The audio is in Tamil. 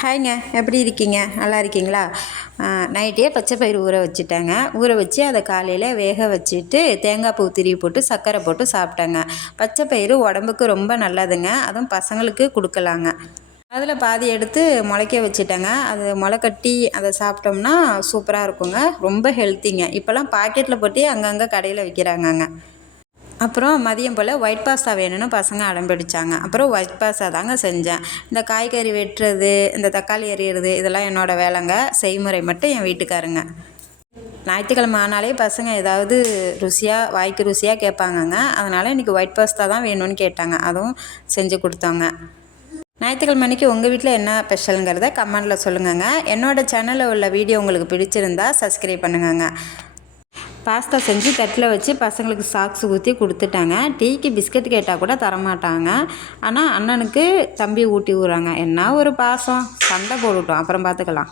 ஹாய்ங்க, எப்படி இருக்கீங்க? நல்லா இருக்கீங்களா? நைட்டே பச்சை பயிறு ஊற வச்சுட்டேங்க. ஊற வச்சு அதை காலையில் வேக வச்சுட்டு தேங்காய் பூ திருவி போட்டு சர்க்கரை போட்டு சாப்பிட்டேங்க. பச்சை பயிறு உடம்புக்கு ரொம்ப நல்லதுங்க. அதுவும் பசங்களுக்கு கொடுக்கலாங்க. அதில் பாதி எடுத்து முளைக்க வச்சுட்டேங்க. அது முளைக்கட்டி அதை சாப்பிட்டோம்னா சூப்பராக இருக்குங்க. ரொம்ப ஹெல்த்திங்க. இப்போல்லாம் பாக்கெட்டில் போட்டு அங்கங்கே கடையில் விற்கிறாங்கங்க. அப்புறம் மதியம் போல் ஒயிட் பாஸ்தா வேணும்னு பசங்க அடம்பிடிச்சாங்க. அப்புறம் ஒயிட் பாஸ்தா தாங்க செஞ்சேன். இந்த காய்கறி வெட்டுறது, இந்த தக்காளி எறிகிறது இதெல்லாம் என்னோடய வேலைங்க. செய்முறை மட்டும் என் வீட்டுக்காருங்க. ஞாயிற்றுக்கிழமை ஆனாலே பசங்க ஏதாவது ருசியாக வாய்க்கு ருசியாக கேட்பாங்கங்க. அதனால் இன்றைக்கி ஒயிட் பாஸ்தா தான் வேணும்னு கேட்டாங்க. அதுவும் செஞ்சு கொடுத்தோங்க. ஞாயிற்றுக்கிழமை அன்றைக்கி உங்கள் வீட்டில் என்ன ஸ்பெஷலுங்கிறத கமெண்டில் சொல்லுங்கங்க. என்னோடய சேனலில் உள்ள வீடியோ உங்களுக்கு பிடிச்சிருந்தா சப்ஸ்கிரைப் பண்ணுங்கங்க. பாஸ்தா செஞ்சு தட்டில் வச்சு பசங்களுக்கு சாக்ஸ் ஊற்றி கொடுத்துட்டாங்க. டீக்கு பிஸ்கட் கேட்டால் கூட தரமாட்டாங்க. ஆனால் அண்ணனுக்கு தம்பி ஊட்டி விட்றாங்க. என்ன ஒரு பாசம்! சண்டை போட்டுவிட்டோம். அப்புறம் பார்த்துக்கலாம்.